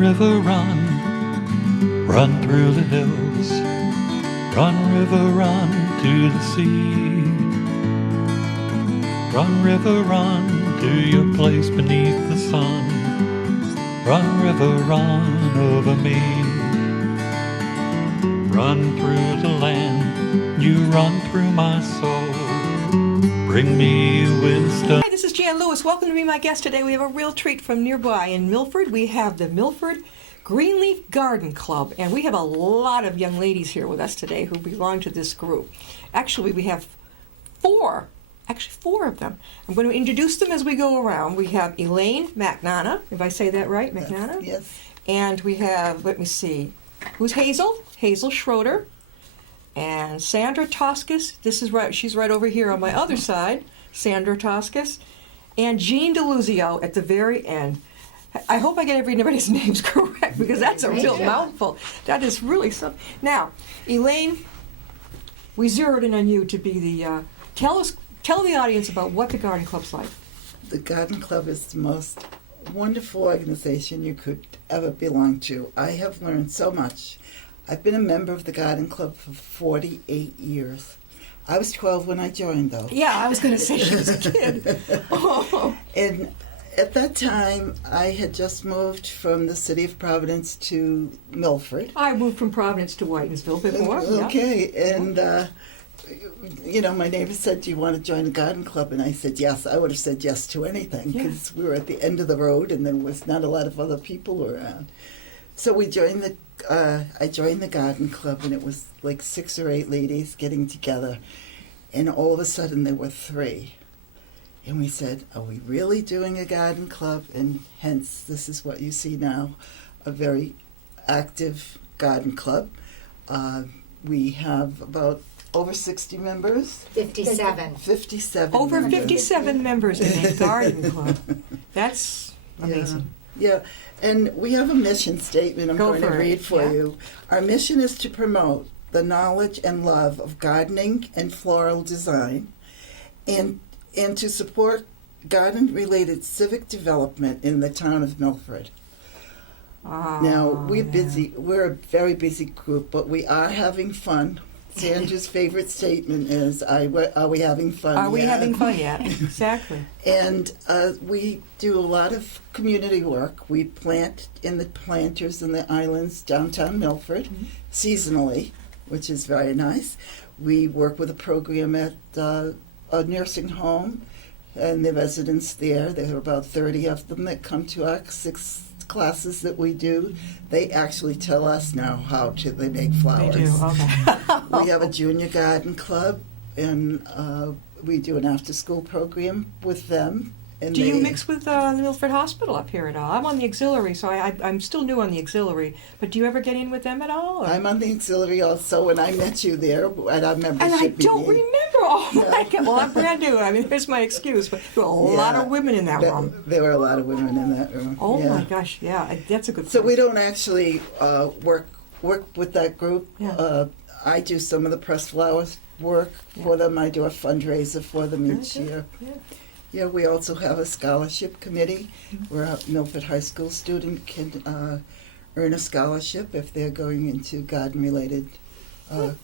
river, run, run through the hills. Run, river, run to the sea. Run, river, run to your place beneath the sun. Run, river, run over me. Run through the land, you run through my soul. Bring me wisdom. Hi, this is Jan Lewis. Welcome to be my guest today. We have a real treat from nearby in Milford. We have the Milford Greenleaf Garden Club, and we have a lot of young ladies here with us today who belong to this group. Actually, we have four of them. I'm going to introduce them as we go around. We have Elaine McNana, if I say that right, McNana? Yes. And we have, let me see, who's Hazel? Hazel Schroeder. And Sandra Toscas, this is right, she's right over here on my other side, Sandra Toscas. And Jean DeLuzio at the very end. I hope I get everybody's names correct because that's a real mouthful. That is really something. Now, Elaine, we zeroed in on you to be the, tell the audience about what the Garden Club's like. The Garden Club is the most wonderful organization you could ever belong to. I have learned so much. I've been a member of the Garden Club for 48 years. I was 12 when I joined, though. Yeah, I was going to say she was a kid. Oh. And at that time, I had just moved from the city of Providence to Milford. I moved from Providence to Whitensville before. Okay, yeah. And my neighbor said, "Do you want to join the Garden Club?" And I said, yes. I would have said yes to anything because we were at the end of the road and there was not a lot of other people around. So we joined I joined the Garden Club, and it was like 6 or 8 ladies getting together. And all of a sudden there were 3. And we said, are we really doing a garden club? And hence, this is what you see now, a very active garden club. We have about over 60 members. 57. 57. Over members. 57 members in a garden club. That's amazing. Yeah, and we have a mission statement I'm going to read for Yeah. you. Our mission is to promote the knowledge and love of gardening and floral design and to support garden-related civic development in the town of Milford. Now, we're a very busy group, but we are having fun. Sandra's favorite statement is, are we having fun yet? Are we having fun yet? Exactly. And we do a lot of community work. We plant in the planters in the islands downtown Milford, seasonally, which is very nice. We work with a program at a nursing home, and the residents there, there are about 30 of them that come to our 6 classes that we do. They actually tell us now how they make flowers. They do, okay. We have a junior garden club, and we do an after-school program with them. And Do you mix with the Milford Hospital up here at all? I'm on the auxiliary, so I'm still new on the auxiliary. But do you ever get in with them at all? Or? I'm on the auxiliary also, and I met you there at our membership And I don't meeting. remember. Oh my God! Well, I'm brand new. I mean, there's my excuse. But there were a lot of women in that room. There were a lot of women in that room. Oh my gosh! Yeah, that's a good. So place. we don't actually work with that group. Yeah. I do some of the pressed flowers work for them. I do a fundraiser for them each year. Yeah. Yeah, we also have a scholarship committee where a Milford High School student can earn a scholarship if they're going into garden-related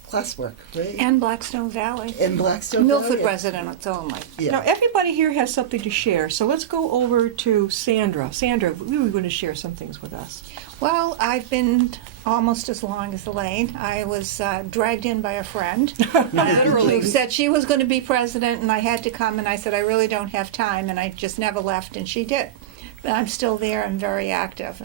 classwork, right? And Blackstone Valley. In Blackstone Milford Valley. residents only. Yeah. Now, everybody here has something to share, so let's go over to Sandra. Sandra, we were going to share some things with us. Well, I've been almost as long as Elaine. I was dragged in by a friend Literally. who said she was going to be president, and I had to come, and I said, I really don't have time, and I just never left, and she did. But I'm still there and very active.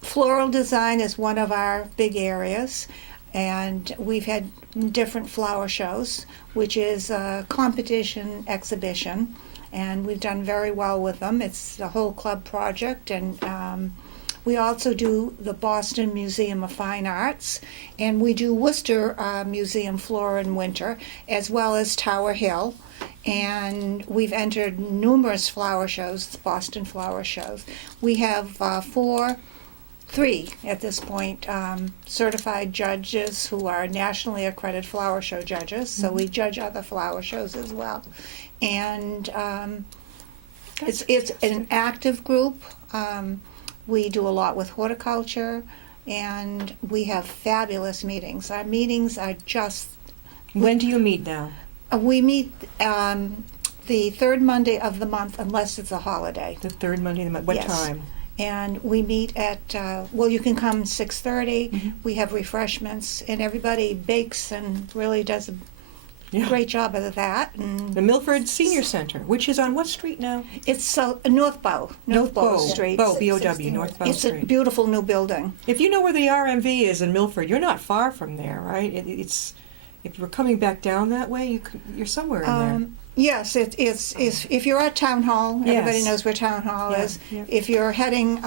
Floral design is one of our big areas, and we've had different flower shows, which is a competition exhibition, and we've done very well with them. It's a whole club project, and we also do the Boston Museum of Fine Arts, and we do Worcester Museum Flora and Winter, as well as Tower Hill. And we've entered numerous flower shows, Boston flower shows. We have 3 at this point, certified judges who are nationally accredited flower show judges. So we judge other flower shows as well. And it's an active group. We do a lot with horticulture, and we have fabulous meetings. Our meetings are just, When do you meet now? we meet the third Monday of the month unless it's a holiday. The third Monday of the month. What Yes. time? And we meet at, well, you can come 6:30. We have refreshments, and everybody bakes and really does a Yeah. great job of that. And The Milford Senior Center, which is on what street now? it's North Bow Street. Bow, B-O-W, North Bow It's a Street. beautiful new building. If you know where the RMV is in Milford, you're not far from there, right? It's if you're coming back down that way, you're somewhere in there. Yes, it's if you're at Town Hall, everybody Yes. knows where Town Hall Yeah, is. yeah. If you're heading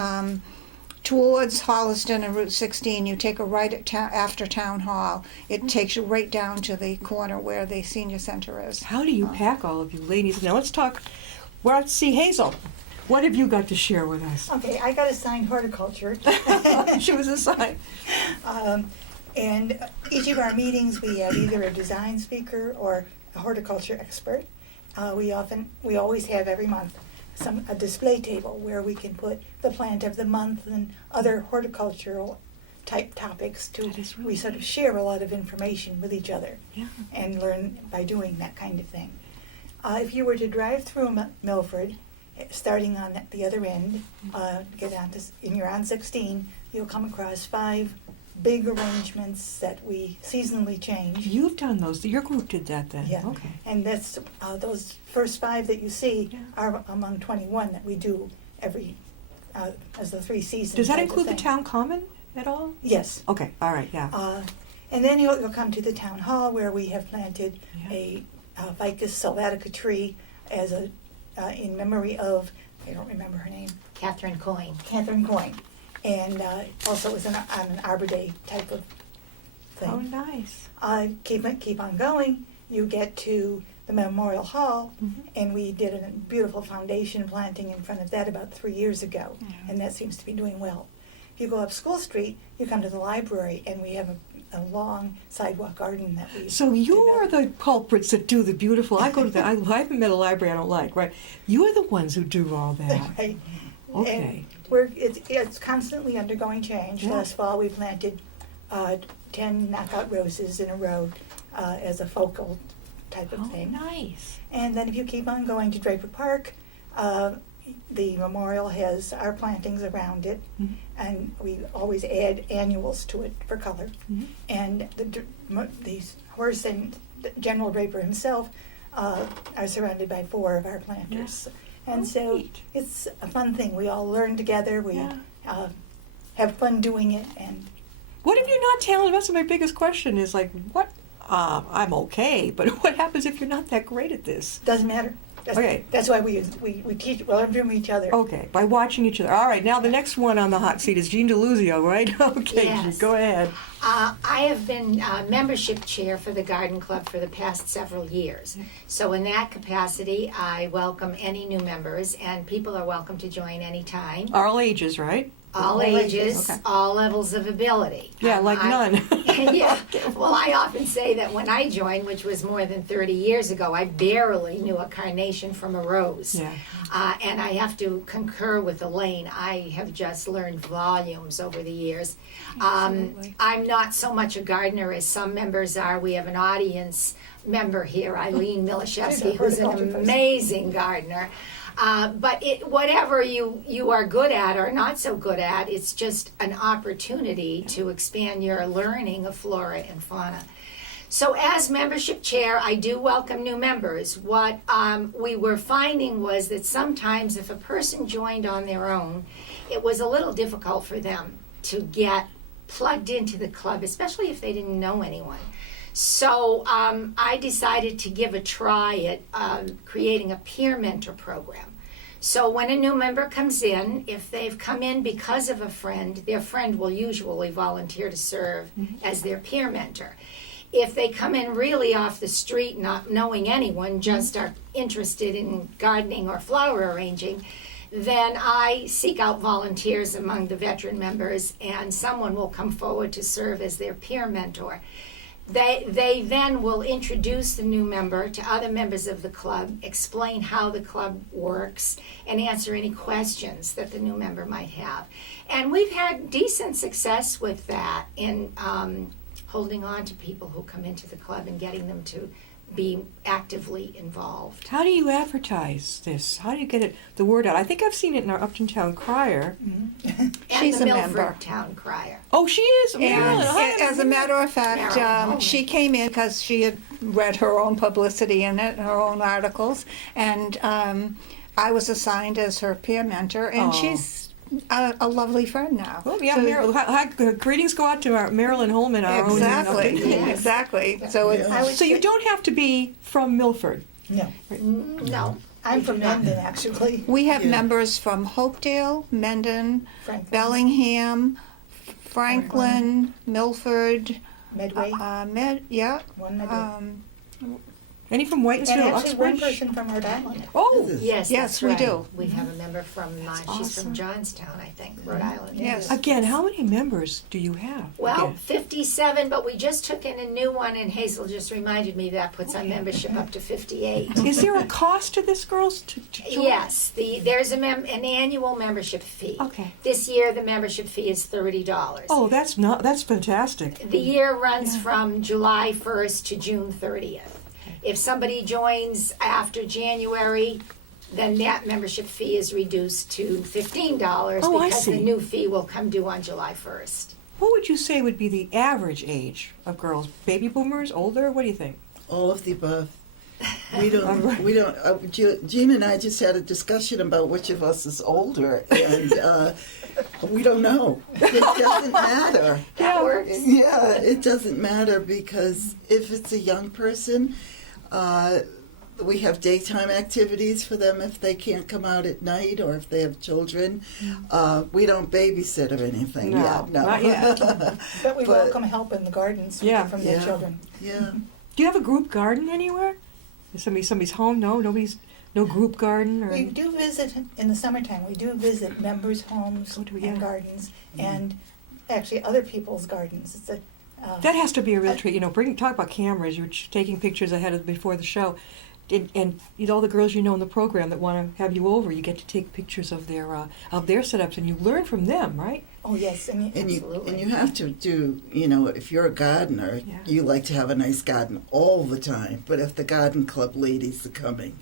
towards Holliston and Route 16, you take a right at after Town Hall. It takes you right down to the corner where the senior center is. How do you pack all of you ladies? Now let's talk. Well, let's see, Hazel. What have you got to share with us? Okay, I got assigned horticulture. She was assigned. And each of our meetings, we have either a design speaker or a horticulture expert. We always have every month a display table where we can put the plant of the month and other horticultural type topics That is really we sort of share a lot of information with each other Yeah. and learn by doing that kind of thing. If you were to drive through Milford, starting on the other end, get on to, and you're on 16, you'll come across 5 big arrangements that we seasonally change. You've done those. Your group did that then. Yeah. Okay. And that's those first 5 that you see Yeah. are among 21 that we do every as the 3 seasons. Does that type of include the thing. town common at all? Yes. Okay. All right. Yeah. And then you'll come to the town hall where we have planted Yeah. a Ficus sylvatica tree as a in memory of, I don't remember her name, Catherine Coyne. Catherine Coyne. And also it was on an Arbor Day type of thing. Oh, nice. Keep on going. You get to the Memorial Hall, and we did a beautiful foundation planting in front of that about 3 years ago, and that seems to be doing well. If you go up School Street, you come to the library, and we have a long sidewalk garden that we. So you are the culprits that do the beautiful. I go to the. I haven't met a library I don't like. Right. You are the ones who do all that. Right. Okay. And it's constantly undergoing change. Yeah. Last fall, we planted 10 knockout roses in a row as a focal type of Oh, thing. nice. And then if you keep on going to Draper Park, the memorial has our plantings around it, and we always add annuals to it for color. And the horse and General Draper himself are surrounded by 4 of our planters. And Oh, so neat. it's a fun thing. We all learn together. We Yeah. have fun doing it, and What if you're not talented? That's my biggest question. Is like, what? I'm okay, but what happens if you're not that great at this? doesn't matter. Okay. That's why we teach. We learn from each other. Okay, by watching each other. All right, now the next one on the hot seat is Jean DeLuzio, right? Okay, Yes. Jean, go ahead. I have been membership chair for the Garden Club for the past several years. So in that capacity, I welcome any new members, and people are welcome to join anytime. All ages, right? All ages, Okay. all levels of ability. Yeah, like none. Yeah. Well, I often say that when I joined, which was more than 30 years ago, I barely knew a carnation from a rose. Yeah. And I have to concur with Elaine. I have just learned volumes over the years. Absolutely. I'm not so much a gardener as some members are. We have an audience member here, Eileen Milishevsky, who's an amazing gardener. But whatever you are good at or not so good at, it's just an opportunity to expand your learning of flora and fauna. So as membership chair, I do welcome new members. What we were finding was that sometimes if a person joined on their own, it was a little difficult for them to get plugged into the club, especially if they didn't know anyone. So I decided to give a try at creating a peer mentor program. So when a new member comes in, if they've come in because of a friend, their friend will usually volunteer to serve as their peer mentor. If they come in really off the street, not knowing anyone, just are interested in gardening or flower arranging, then I seek out volunteers among the veteran members, and someone will come forward to serve as their peer mentor. They then will introduce the new member to other members of the club, explain how the club works, and answer any questions that the new member might have. And we've had decent success with that in holding on to people who come into the club and getting them to be actively involved. How do you advertise this? How do you get the word out? I think I've seen it in our Upton Town Crier. And She's the a Milford member. Town Crier. Oh, she is? Marilyn, And hi. as a matter of fact, Marilyn. she came in because she had read her own publicity in it, her own articles, and I was assigned as her peer mentor, and Oh. she's a lovely friend now. Oh, yeah, So- Marilyn. Greetings go out to our Marilyn Holman, our own. Exactly, Yes. exactly. So it's, Yeah. I would So you say- don't have to be from Milford. No, No. I'm we from do not. Mendon, actually. we have Yeah. members from Hopedale, Mendon, Franklin, Bellingham, Franklin, Milford, Medway, yeah. one Medway. Any from And Whitensville, actually one Uxbridge? person from Rhode Island. Oh, Yes, Yes, that's we right. do. We have a member from, she's awesome. from Johnstown, I think, Rhode Island. Yes. again, how many members do you have? Well, Again. 57, but we just took in a new one, and Hazel just reminded me that puts our membership up to 58. Is there a cost to this, girls, to join? Yes, there's an annual membership fee. Okay. This year, the membership fee is $30. Oh, that's fantastic. The year runs from July 1st to June 30th. If somebody joins after January, then that membership fee is reduced to $15 Oh, I because the see. new fee will come due on July 1st. What would you say would be the average age of girls? Baby boomers, older? What do you think? All of the above. We don't. Jean and I just had a discussion about which of us is older, and we don't know. It doesn't matter. That works. Yeah, it doesn't matter because if it's a young person, we have daytime activities for them if they can't come out at night or if they have children. We don't babysit or anything. No, Yeah, no. not yet. But we But- welcome help in the gardens Yeah. from their Yeah. children. Yeah. Do you have a group garden anywhere? Is somebody's home? No, no group garden or. We do visit in the summertime. We do visit members' homes Oh, do we? and Yeah. gardens, and actually other people's gardens. It's a That has to be a real treat. Talk about cameras. You're taking pictures before the show, and all the girls in the program that want to have you over, you get to take pictures of their setups, and you learn from them, right? oh yes, and Absolutely. you have to do, if you're a gardener, Yeah. you like to have a nice garden all the time. But if the garden club ladies are coming,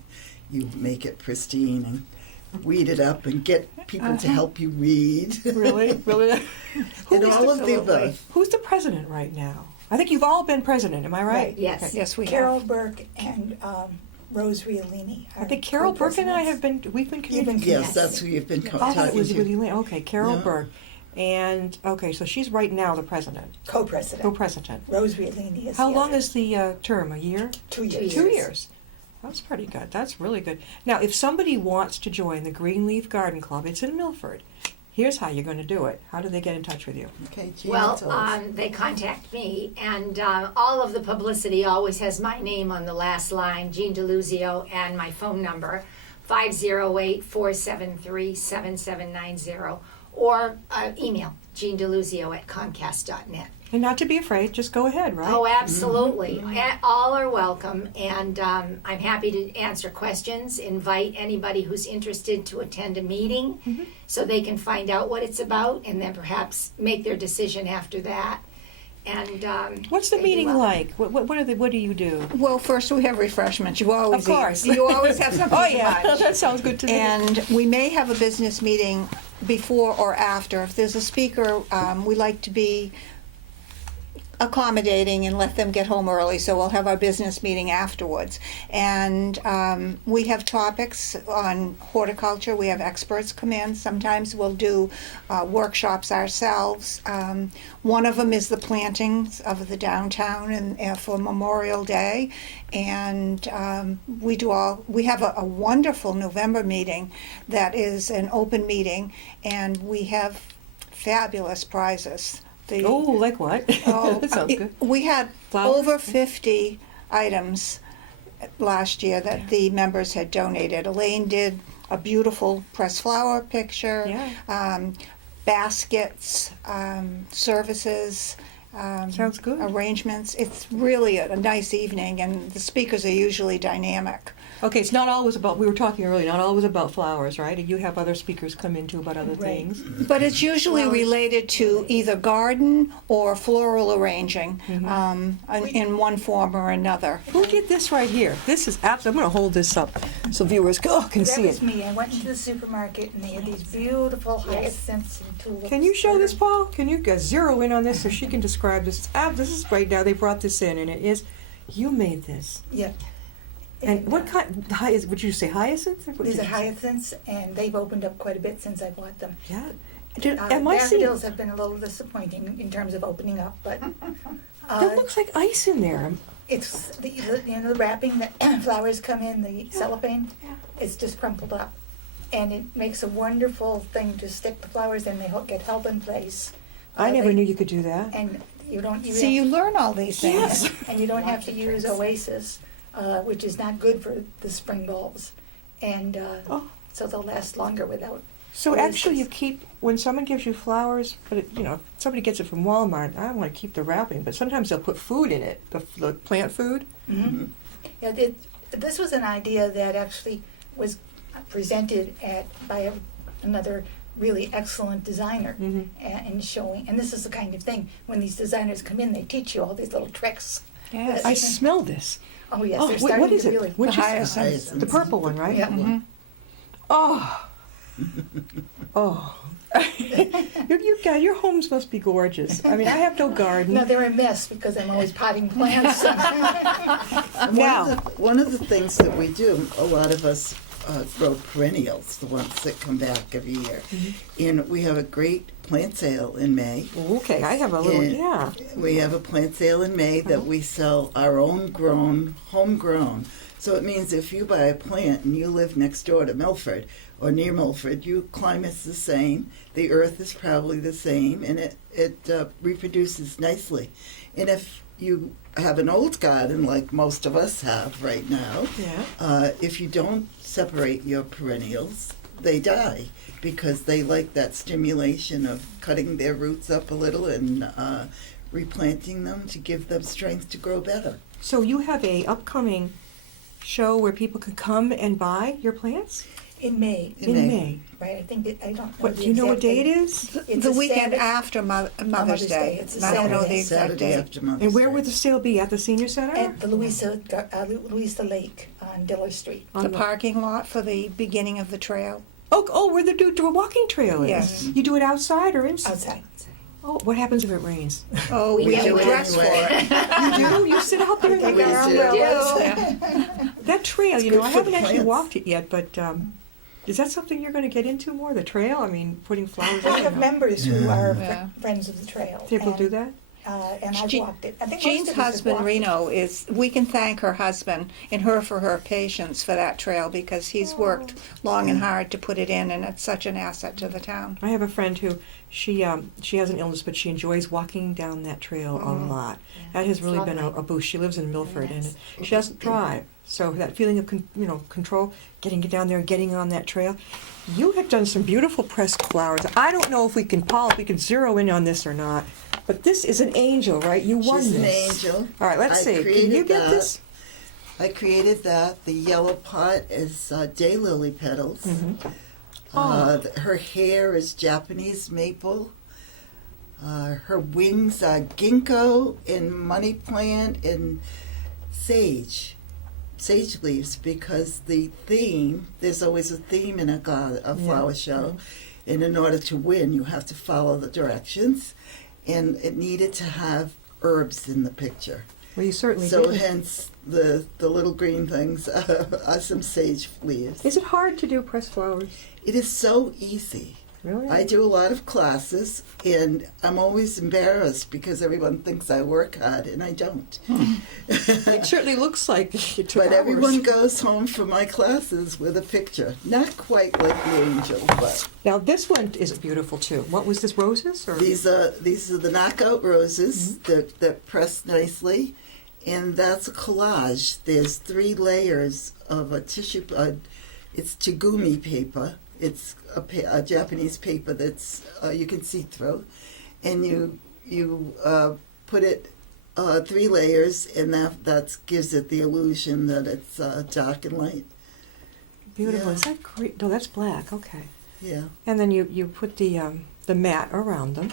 you make it pristine and weed it up and get people to help you weed. Really, really. Who And is all the- of the above. Who's the president right now? I think you've all been president. Am I right? Right. Yes. Okay. Yes, we Carol have. Burke and Rose Riolini. I think Carol Burke and I have been. We've been You've been communicating. Yes, that's who you've been Oh, that talking was with to. Elaine. Okay, Carol Yeah. Burke, and so she's right now the president, co-president. co-president. Rose Riolini is How the long other. is the term? A year? 2 years? 2 years. That's pretty good. That's really good. Now, if somebody wants to join the Greenleaf Garden Club, it's in Milford. Here's how you're going to do it. How do they get in touch with you? Okay, Jean, Well, tell us. they contact me, and all of the publicity always has my name on the last line, Jean DeLuzio, and my phone number, 508-473-7790, or email, jeandeluzio@comcast.net. And not to be afraid, just go ahead, right? Oh, absolutely. All are welcome, and I'm happy to answer questions, invite anybody who's interested to attend a meeting so they can find out what it's about and then perhaps make their decision after that. And What's the they do meeting well. like? What do you do? Well, first we have refreshments. You always Of course. eat. You always have something Oh to yeah, lunch. that sounds good to me. And we may have a business meeting before or after. If there's a speaker, we like to be accommodating and let them get home early, so we'll have our business meeting afterwards. And we have topics on horticulture. We have experts come in. Sometimes we'll do workshops ourselves. One of them is the plantings of the downtown and for Memorial Day. And we have a wonderful November meeting that is an open meeting, and we have fabulous prizes. Oh, like what? That sounds good. We had Flowers? over 50 items last year that the members had donated. Elaine did a beautiful pressed flower picture, Yeah. baskets, services, Sounds good. arrangements. It's really a nice evening, and the speakers are usually dynamic. Okay, it's not always about, we were talking earlier, not always about flowers, right? And you have other speakers come in too about other Right. things. But it's usually related to either garden or floral arranging in one form or another. Look at this right here. This is absolutely, I'm going to hold this up so viewers can That see was it. me. I went into the supermarket and they had these beautiful hyacinths and tulips. Can you show that this, are- Paul? Can you zero in on this so she can describe this? This is right now, they brought this in, and it is, you made this. Yeah. And what kind, would you say hyacinth? These are hyacinths, and they've opened up quite a bit since I bought them. Yeah. Am I seeing, Daffodils have been a little disappointing in terms of opening up, but that looks like ice in there. it's the wrapping that flowers come in, the cellophane. Yeah. It's just crumpled up, and it makes a wonderful thing to stick the flowers in. They get held in place. I never they- knew you could do that. And you don't. So you learn all these things. Yes. And you don't have to use Oasis, which is not good for the spring bulbs, and Oh. so they'll last longer without. So Oasis. actually, you keep, when someone gives you flowers, but somebody gets it from Walmart, I want to keep the wrapping, but sometimes they'll put food in it, the plant food. Mm-hmm. Yeah, this was an idea that actually was presented by another really excellent designer, Mhm. and showing. And this is the kind of thing when these designers come in, they teach you all these little tricks. Yes. I smell this. Oh yes, Oh, they're wait, starting what is to it? really. Which The is hyacinth. the purple one, right? Yeah. Mhm. Oh. Oh. Your homes must be gorgeous. I mean, I have no garden. No, they're a mess because I'm always potting plants. And Now- one of the things that we do, a lot of us grow perennials, the ones that come back every year. And we have a great plant sale in May. Okay, I have a little, And yeah. We have a plant sale in May that we sell our own grown, homegrown. So it means if you buy a plant and you live next door to Milford or near Milford, your climate's the same, the earth is probably the same, and it reproduces nicely. And if you have an old garden like most of us have right now, Yeah. if you don't separate your perennials, they die because they like that stimulation of cutting their roots up a little and replanting them to give them strength to grow better. So you have a upcoming show where people can come and buy your plants? In May, In May. May. right? I think I don't know. What, the do you know what exact day it is? It's The a weekend Saturday- after Mother's Day. It's a I don't know Saturday. the exact Saturday date. after Mother's And where Day. would the sale be? At the senior center? At the Louisa Lake on Diller Street. On The parking lot for the beginning of the trail. Oh, where the walking trail is. Yes. You do it outside or inside? Outside. Oh, what happens if it rains? Oh, We we do do it dress for anyway. it. You do? You sit out there? Take We our do. umbrellas. That trail, It's you know, good I for haven't actually plants. walked it yet, but is that something you're going to get into more, the trail? I mean, putting flowers We have in? members who are Yeah. friends of the trail. People and, do that? And I've Je- walked it. I think Jean's most of us have husband, walked it. Reno, we can thank her husband and her for her patience for that trail because he's worked long and hard to put it in, and it's such an asset to the town. I have a friend who she has an illness, but she enjoys walking down that trail a lot. That has really been a boost. She lives in Milford, and she doesn't drive, so that feeling of control, getting down there and getting on that trail. You have done some beautiful pressed flowers. I don't know if we can, Paul, if we can zero in on this or not, but this is an angel, right? You won She's an this. angel. All right, let's I see. Can created you get that. this? I created that. The yellow pot is daylily petals. Her hair is Japanese maple. Her wings are ginkgo and money plant and sage leaves, because the theme, there's always a theme in a flower show, and in order to win you have to follow the directions, and it needed to have herbs in the picture. Well, you certainly So did. hence the little green things are some sage leaves. Is it hard to do pressed flowers? It is so easy. Really? I do a lot of classes, and I'm always embarrassed because everyone thinks I work hard, and I don't. It certainly looks like it took But hours. everyone goes home from my classes with a picture. Not quite like the angel, but Now this one is beautiful too. What was this, roses? Or? these are the knockout roses that press nicely, and that's a collage. There's 3 layers of a tissue. It's tagumi paper. It's a Japanese paper that's you can see through, and you put put it 3 layers, and that gives it the illusion that it's dark and light. Beautiful. Yeah. Is that green? No, that's black. Okay. Yeah. And then you put the mat around them.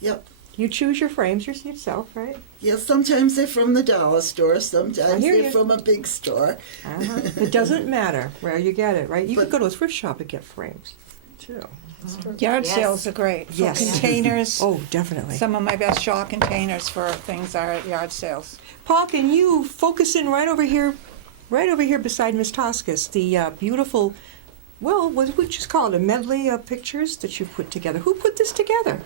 Yep. You choose your frames yourself, right? Yeah, sometimes they're from the dollar store, sometimes hear they're you. from a big store. It doesn't matter where you get it, right? You But- could go to a thrift shop and get frames, too. Yard Yes. sales are great. For Yes. containers. Oh, definitely. Some of my best shawl containers for things are at yard sales. Paul, can you focus in right over here beside Miss Toscas, the beautiful, well, what would you just call it, a medley of pictures that you put together? Who put this together?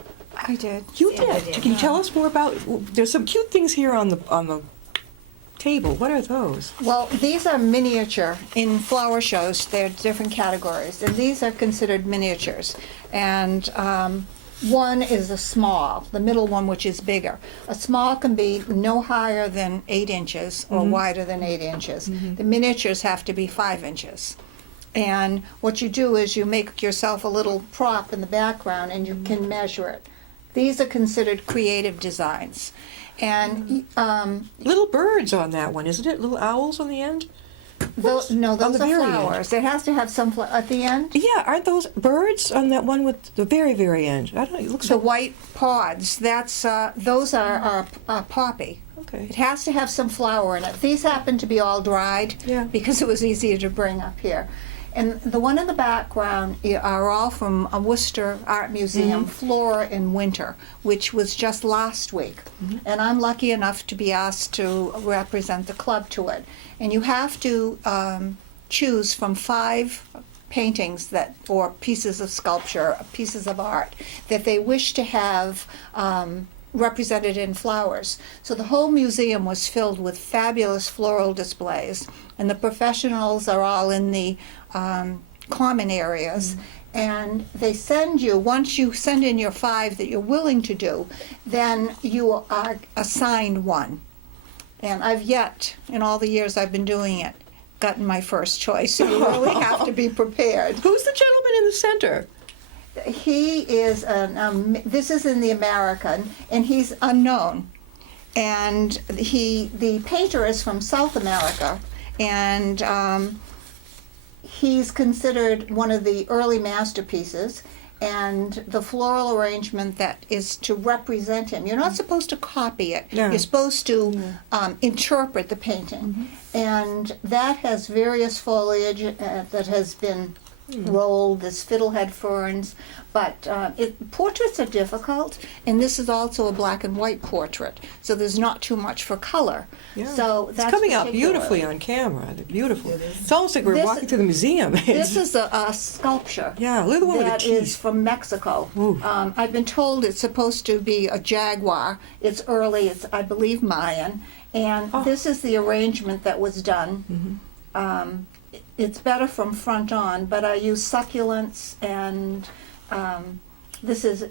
I did. You Yeah, I did. did. Can you tell us more about? There's some cute things here on the table. What are those? Well, these are miniature. In flower shows, they're different categories, and these are considered miniatures. And one is a small, the middle one, which is bigger. A small can be no higher than 8 inches or wider than 8 inches. The miniatures have to be 5 inches. And what you do is you make yourself a little prop in the background, and you can measure it. These are considered creative designs. And Little birds on that one, isn't it? Little owls on the end? those On are the very end. flowers. It has to have some at the end. Yeah, aren't those birds on that one with the very, very end? I don't know. It looks The like. white pods, those are poppy. Okay. It has to have some flower in it. These happen to be all dried Yeah. because it was easier to bring up here. And the one in the background are all from a Worcester Art Museum, Flora in Winter, which was just last week. And I'm lucky enough to be asked to represent the club to it. And you have to choose from 5 paintings or pieces of sculpture, pieces of art that they wish to have represented in flowers. So the whole museum was filled with fabulous floral displays, and the professionals are all in the common areas. And they send you, once you send in your 5 that you're willing to do, then you are assigned one. And I've yet, in all the years I've been doing it, gotten my first choice. So you really have to be prepared. Who's the gentleman in the center? He is this is in the American, and he's unknown. And the painter is from South America, and he's considered one of the early masterpieces. And the floral arrangement that is to represent him. You're not supposed to copy it. No. You're supposed to interpret the painting. And that has various foliage that has been rolled, there's fiddlehead ferns, but portraits are difficult, and this is also a black and white portrait, so there's not too much for color. Yeah. So that's It's coming out particular. beautifully on camera. They're beautiful. It is. It's almost like we're This- walking through the museum. This is a sculpture. Yeah, look at the one with the that keys. is from Mexico. Ooh. I've been told it's supposed to be a jaguar. It's early, it's I believe Mayan, and Oh. this is the arrangement that was done. It's better from front on, but I use succulents, and this is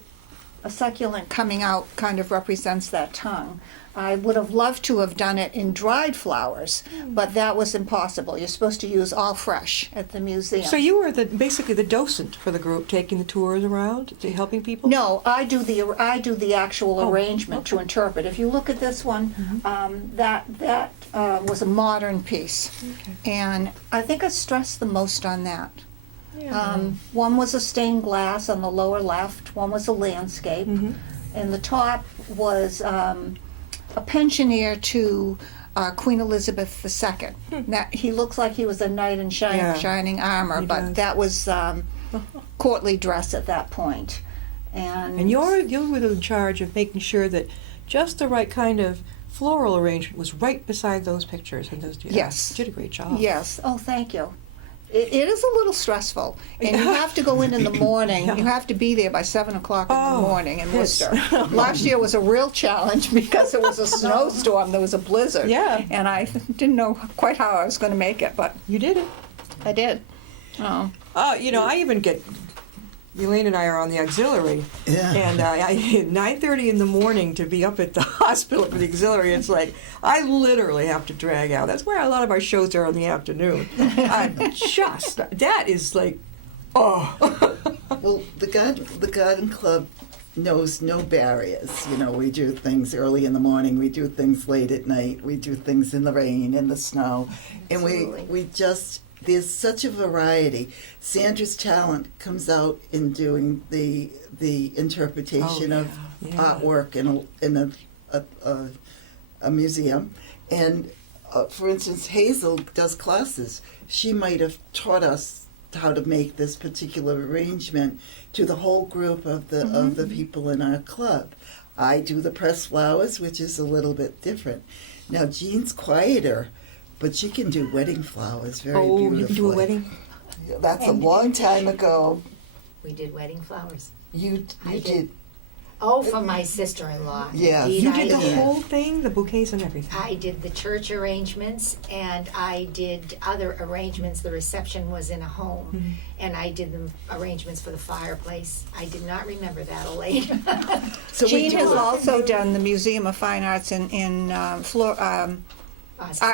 a succulent coming out, kind of represents that tongue. I would have loved to have done it in dried flowers, but that was impossible. You're supposed to use all fresh at the museum. So you were basically the docent for the group, taking the tours around, helping people? No, I do the actual Oh, arrangement to interpret. If you look at this one, that was a modern piece, and I think I stressed the most on that. Yeah. One was a stained glass on the lower left. One was a landscape, and the top was a pensioner to Queen Elizabeth II. That he looks like he was a knight in Yeah, shining armor, he but does. that was courtly dress at that point. And you were in charge of making sure that just the right kind of floral arrangement was right beside those pictures. And those, Yes. You did a great job. Yes. Oh, thank you. It is a little stressful, and you have to go in the morning. Yeah. You have to be there by 7 o'clock in Oh, the morning in yes. Worcester. Last year was a real challenge because it was a snowstorm. There was a blizzard. Yeah. And I didn't know quite how I was going to make it, but You did it. I did. Oh. I even get, Elaine and I are on the auxiliary, Yeah. and 9:30 in the morning to be up at the hospital for the auxiliary, it's like, I literally have to drag out. That's why a lot of our shows are in the afternoon. That is like, oh. Well, the garden club knows no barriers. You know, we do things early in the morning, we do things late at night, we do things in the rain, in the snow, and we just, there's such a variety. Sandra's talent comes out in doing the interpretation of artwork in a museum, and for instance, Hazel does classes. She might have taught us how to make this particular arrangement to the whole group of the people in our club. I do the pressed flowers, which is a little bit different. Now Jean's quieter, but she can do wedding flowers very beautifully. You can do a wedding? That's a long time ago. We did wedding flowers. You I did. Oh, for my sister-in-law. Yeah. Indeed, You I did the whole thing, the bouquets and everything. I did the church arrangements, and I did other arrangements. The reception was in a home, and I did the arrangements for the fireplace. I did not remember that, Elaine. So Jean has do. also done the Museum of Fine Arts in Art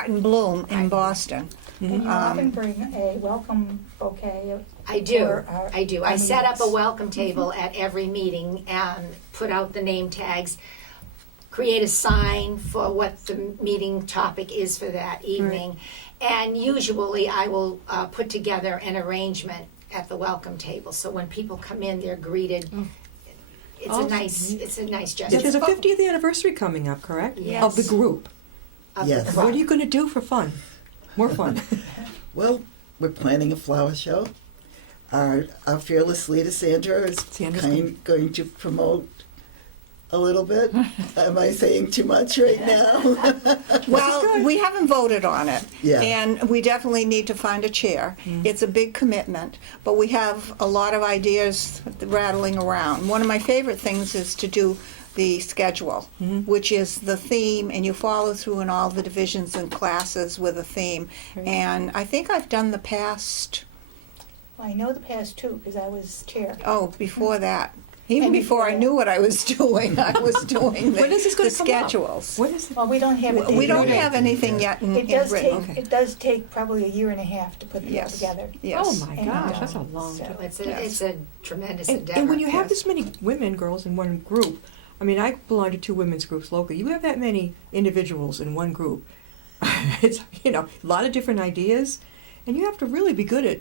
and Bloom in Boston. And you often bring a welcome bouquet. I do. for our- I do. our I set up a meetings. welcome table at every meeting and put out the name tags, create a sign for what the meeting topic is for that evening. And usually I will put together an arrangement at the welcome table. So when people come in, they're greeted. It's Oh, a nice gesture. There's a 50th anniversary coming up, correct? Yes. Of the group. Of Yes. the club. What are you going to do for fun? More fun. Well, we're planning a flower show. Our fearless leader, Sandra, is Sandra's going to promote a little bit. Am I saying too much right now? Well, we haven't voted on it, Yeah. and we definitely need to find a chair. It's a big commitment, but we have a lot of ideas rattling around. One of my favorite things is to do the schedule, which is the theme, and you follow through in all the divisions and classes with a theme. And I think I've done the past, I know the past two, because I was chair. before that. Even And before I before- knew what I was doing, I was doing When is this the going to come up? schedules. What is it? Well, we don't have it. We don't yet. have anything yet in It does written. take, Okay. it does take probably a year and a half to put them all Yes. together. Yes. Oh my And, gosh, that's a long so- time. It's a tremendous endeavor. And when you have yes. this many women, girls in one group, I mean, I belong to 2 women's groups locally. You have that many individuals in one group. It's, a lot of different ideas, and you have to really be good at,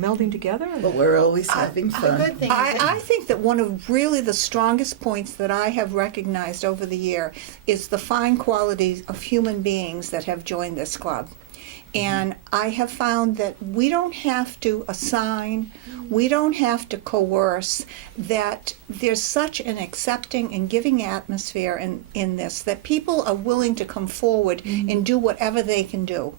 melding together. But we're always having The fun. good thing is that I think that one of really the strongest points that I have recognized over the year is the fine qualities of human beings that have joined this club. And I have found that we don't have to assign, we don't have to coerce, that there's such an accepting and giving atmosphere in this, that people are willing to come forward and do whatever they can do.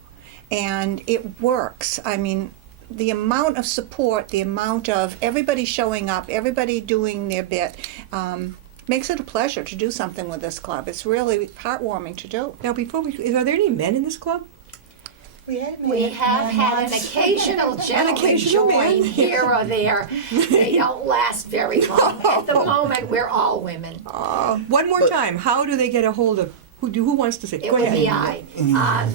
And it works. I mean, the amount of support, the amount of everybody showing up, everybody doing their bit, makes it a pleasure to do something with this club. It's really heartwarming to do. Now, are there any men in this club? we had We have had an occasional gentleman occasional man. join here or there. They don't last very long. At the moment, we're all women. One more time. How do they get a hold of? Who wants to say? It Go would ahead. be I.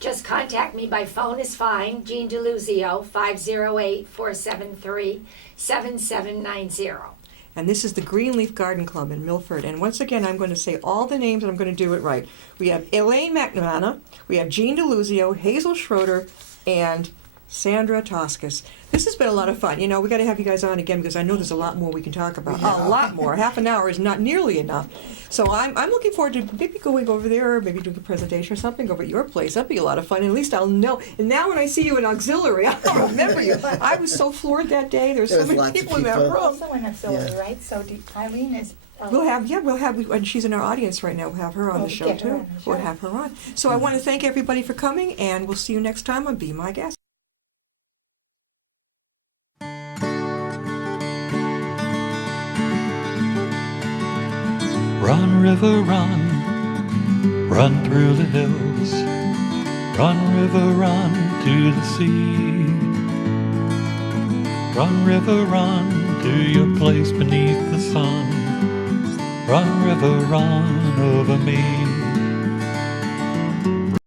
Just contact me by phone is fine. Jean DeLuzio, 508-473-7790. And this is the Greenleaf Garden Club in Milford. And once again, I'm going to say all the names, and I'm going to do it right. We have Elaine McNamara, we have Jean DeLuzio, Hazel Schroeder, and Sandra Toscas. This has been a lot of fun. We got to have you guys on again because I know there's a lot more we can talk about. A lot more. Half an hour is not nearly enough. So I'm looking forward to maybe going over there, or maybe doing a presentation or something over at your place. That'd be a lot of fun. And at least I'll know. And now when I see you in auxiliary, I'll remember you. I was so floored that day. There were so There was many lots of people in that people. room. also in auxiliary, Yeah. right? So Eileen is. We'll have, and she's in our audience right now. We'll have her on Oh, the show get her too. on the We'll show. have her on. So I want to thank everybody for coming, and we'll see you next time on Be My Guest. Run, river, run, run through the hills. Run, river, run to the sea. Run, river, run to your place beneath the sun. Run, river, run over me.